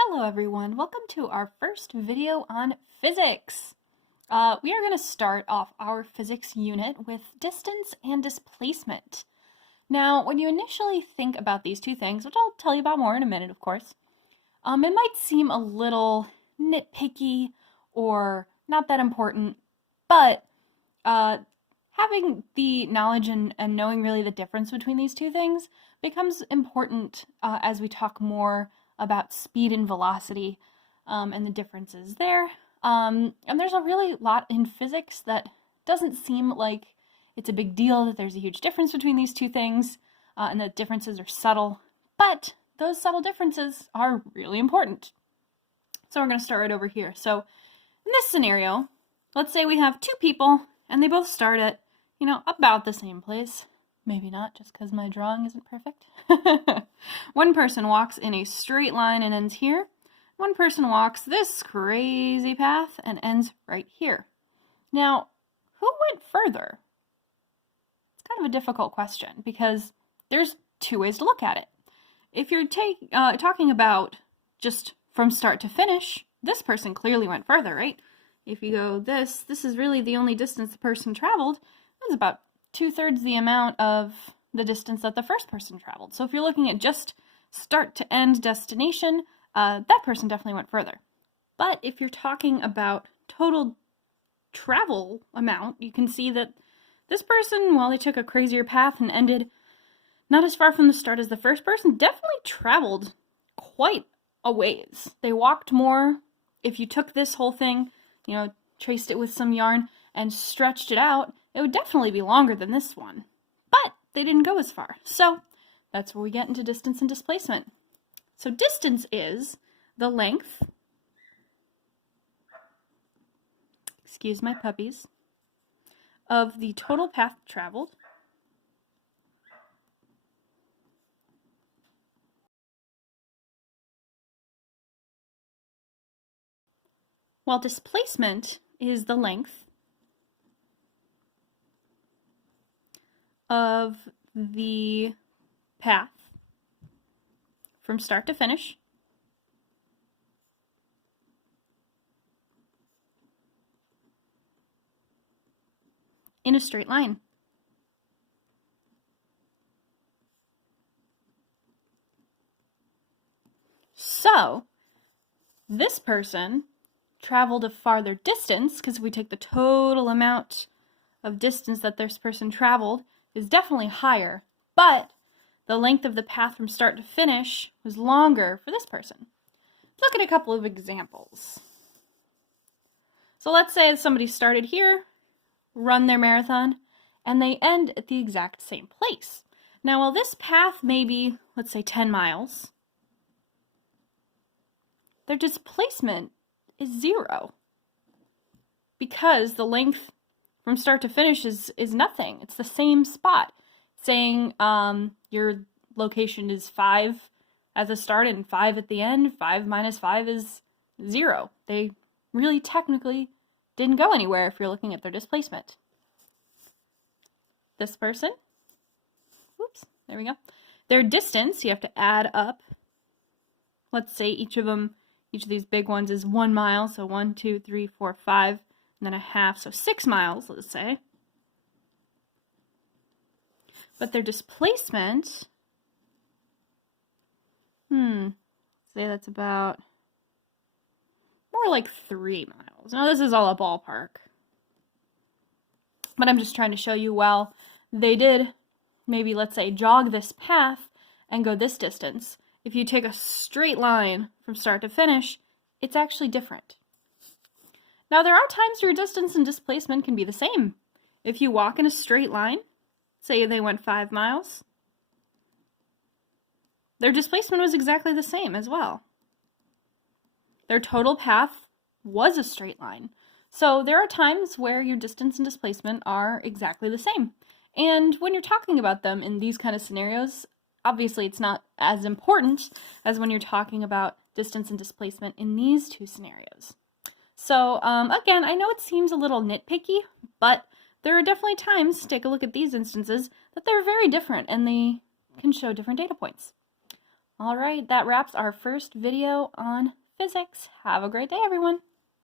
Hello everyone, welcome to our first video on physics. We are going to start off our physics unit with distance and displacement. Now, when you initially think about these two things, which I'll tell you about more in a minute, of course, it might seem a little nitpicky or not that important, but having the knowledge and knowing really the difference between these two things becomes important as we talk more about speed and velocity and the differences there. And there's a really lot in physics that doesn't seem like it's a big deal that there's a huge difference between these two things and the differences are subtle, but those subtle differences are really important. So we're going to start right over here. So in this scenario, let's say we have two people and they both start at, about the same place. Maybe not, just because my drawing isn't perfect. One person walks in a straight line and ends here. One person walks this crazy path and ends right here. Now, who went further? It's kind of a difficult question because there's two ways to look at it. If you're talking about just from start to finish, this person clearly went further, right? If you go this is really the only distance the person traveled. That's about 2/3 the amount of the distance that the first person traveled. So if you're looking at just start to end destination, that person definitely went further. But if you're talking about total travel amount, you can see that this person, while they took a crazier path and ended not as far from the start as the first person, definitely traveled quite a ways. They walked more. If you took this whole thing, traced it with some yarn and stretched it out, it would definitely be longer than this one. But they didn't go as far. So that's where we get into distance and displacement. So distance is the length, excuse my puppies, of the total path traveled while displacement is the length of the path from start to finish in a straight line. So this person traveled a farther distance, because if we take the total amount of distance that this person traveled is definitely higher, but the length of the path from start to finish was longer for this person. Let's look at a couple of examples. So let's say somebody started here, run their marathon, and they end at the exact same place. Now, while this path may be, let's say, 10 miles, their displacement is 0 because the length from start to finish is nothing. It's the same spot. Saying your location is 5 at the start and 5 at the end, 5 minus 5 is 0. They really technically didn't go anywhere if you're looking at their displacement. This person, oops, there we go. Their distance, you have to add up. Let's say each of these big ones is 1 mile, so 1, 2, 3, 4, 5, and then a half, so 6 miles, let's say. But their displacement, say that's about more like 3 miles. Now this is all a ballpark. But I'm just trying to show you, well, they did maybe, let's say, jog this path and go this distance. If you take a straight line from start to finish, it's actually different. Now, there are times where distance and displacement can be the same. If you walk in a straight line, say they went 5 miles, their displacement was exactly the same as well. Their total path was a straight line. So there are times where your distance and displacement are exactly the same. And when you're talking about them in these kind of scenarios, obviously it's not as important as when you're talking about distance and displacement in these two scenarios. So again, I know it seems a little nitpicky, but there are definitely times, take a look at these instances, that they're very different and they can show different data points. All right, that wraps our first video on physics. Have a great day, everyone.